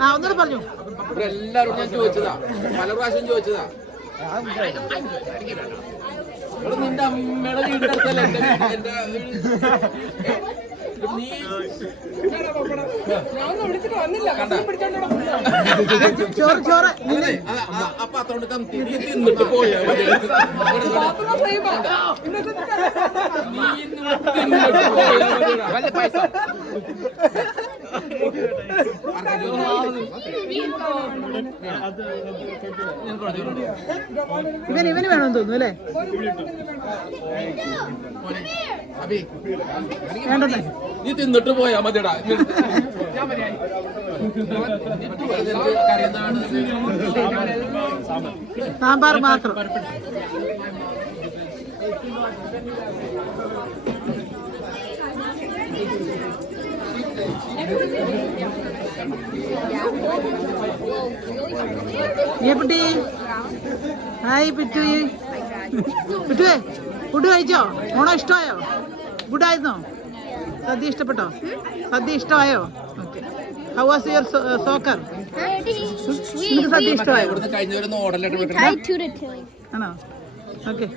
ആ ഒന്നുകൂടെ പറഞ്ഞു. ഇവിടെ ഞാൻ ചോദിച്ചതാ. പല പ്രാവശ്യം ചോദിച്ചതാ. നിന്റെ അമ്മയുടെ വീടിന്റെ അടുത്തല്ലേ എന്റെ നീ ചോറ് ചോറ്. അതെ ആ- ആ- ആ പാത്രം കൊണ്ട് കമത്തി നീ തിന്നിട്ട് പോയാ. നീ തിന്നിട്ട് പോയാ. ചോറ്? ഇവന് ഇവന് വേണമെന്ന് തോന്നുന്നു അല്ലേ? മോനെ, നീ തിന്നിട്ട് പോയാ മതിടാ സാമ്പാർ മാത്രം. ഏ കുട്ടി ഹായ് പിറ്റു. പിറ്റുവേ ഫുഡ് കഴിച്ചോ? ഓണം ഇഷ്ടമായോ? ഫുഡായിരുന്നോ സദ്യ ഇഷ്ടപ്പെട്ടോ? സദ്യ ഇഷ്ടമായോ? Okay. How was your soccer sadya ഇഷ്ടമായോ. ആണോ? ഓക്കെ.